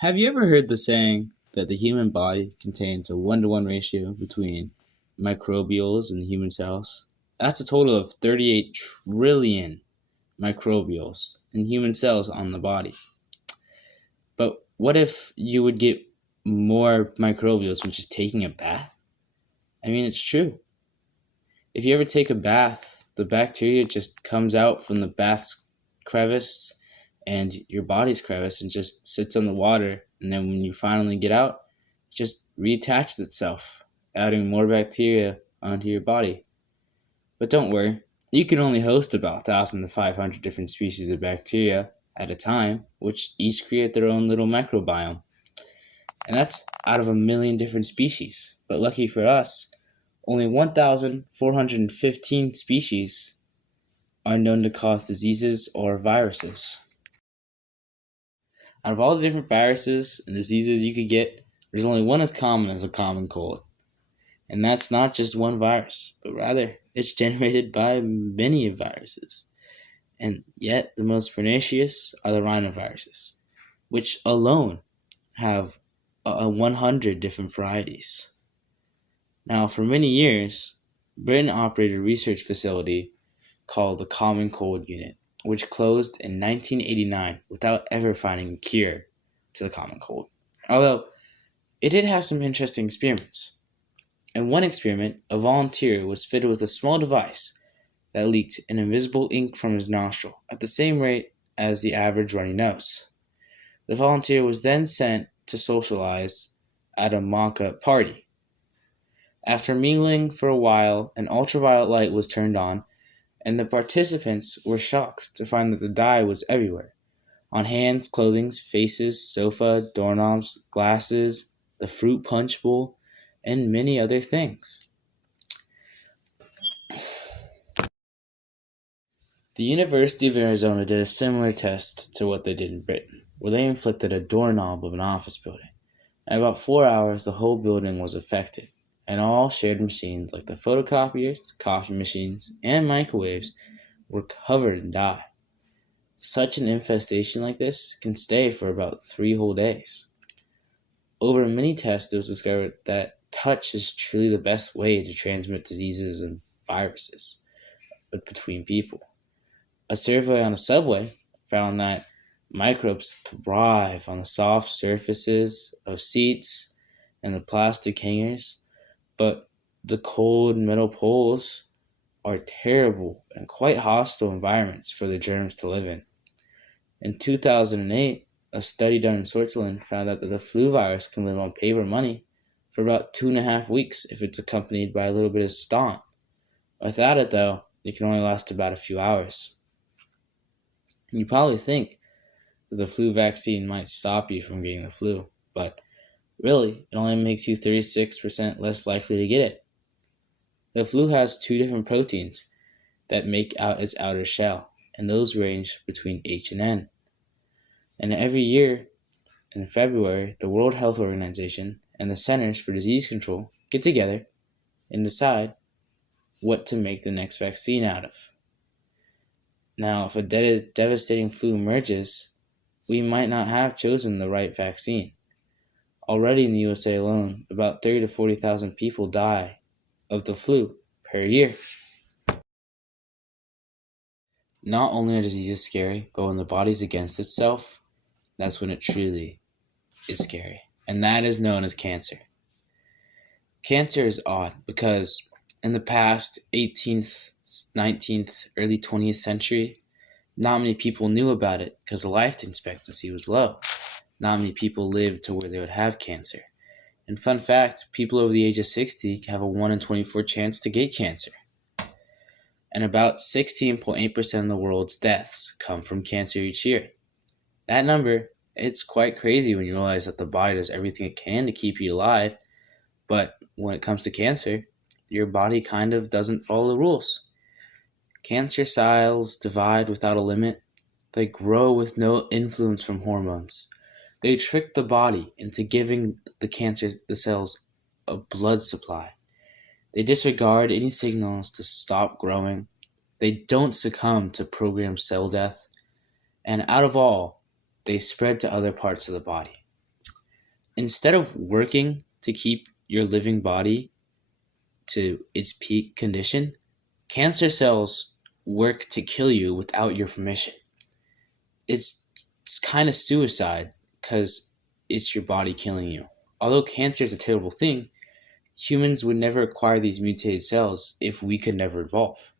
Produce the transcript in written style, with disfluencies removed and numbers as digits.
Have you ever heard the saying that the human body contains a 1-to-1 ratio between microbials and human cells? That's a total of 38 trillion microbials and human cells on the body. But what if you would get more microbials from just taking a bath? I mean, it's true. If you ever take a bath, the bacteria just comes out from the bath's crevice and your body's crevice and just sits on the water. And then when you finally get out, it just reattaches itself, adding more bacteria onto your body. But don't worry, you can only host about 1,000 to 500 different species of bacteria at a time, which each create their own little microbiome. And that's out of a million different species. But lucky for us, only 1,415 species are known to cause diseases or viruses. Out of all the different viruses and diseases you could get, there's only one as common as a common cold. And that's not just one virus, but rather it's generated by many viruses. And yet the most pernicious are the rhinoviruses, which alone have 100 different varieties. Now, for many years, Britain operated a research facility called the Common Cold Unit, which closed in 1989 without ever finding a cure to the common cold. Although, it did have some interesting experiments. In one experiment, a volunteer was fitted with a small device that leaked an invisible ink from his nostril at the same rate as the average runny nose. The volunteer was then sent to socialize at a mock-up party. After mingling for a while, an ultraviolet light was turned on, and the participants were shocked to find that the dye was everywhere. On hands, clothing, faces, sofa, doorknobs, glasses, the fruit punch bowl, and many other things. The University of Arizona did a similar test to what they did in Britain, where they inflicted a doorknob of an office building. In about 4 hours, the whole building was affected, and all shared machines like the photocopiers, coffee machines, and microwaves were covered in dye. Such an infestation like this can stay for about 3 whole days. Over many tests, it was discovered that touch is truly the best way to transmit diseases and viruses between people. A survey on a subway found that microbes thrive on the soft surfaces of seats and the plastic hangers, but the cold metal poles are terrible and quite hostile environments for the germs to live in. In 2008, a study done in Switzerland found out that the flu virus can live on paper money for about 2.5 weeks if it's accompanied by a little bit of stomp. Without it, though, it can only last about a few hours. You probably think that the flu vaccine might stop you from getting the flu, but really, it only makes you 36% less likely to get it. The flu has two different proteins that make out its outer shell, and those range between H and N. And every year, in February, the World Health Organization and the Centers for Disease Control get together and decide what to make the next vaccine out of. Now, if a devastating flu emerges, we might not have chosen the right vaccine. Already in the USA alone, about 30 to 40,000 people die of the flu per year. Not only are diseases scary, but when the body's against itself, that's when it truly is scary. And that is known as cancer. Cancer is odd because in the past 18th, 19th, early 20th century, not many people knew about it because the life expectancy was low. Not many people lived to where they would have cancer. And fun fact, people over the age of 60 have a 1 in 24 chance to get cancer. And about 16.8% of the world's deaths come from cancer each year. That number, it's quite crazy when you realize that the body does everything it can to keep you alive, but when it comes to cancer, your body kind of doesn't follow the rules. Cancer cells divide without a limit. They grow with no influence from hormones. They trick the body into giving the cells a blood supply. They disregard any signals to stop growing. They don't succumb to programmed cell death. And out of all, they spread to other parts of the body. instead of working to keep your living body to its peak condition, cancer cells work to kill you without your permission. It's kind of suicide because it's your body killing you. Although cancer is a terrible thing, humans would never acquire these mutated cells if we could never evolve.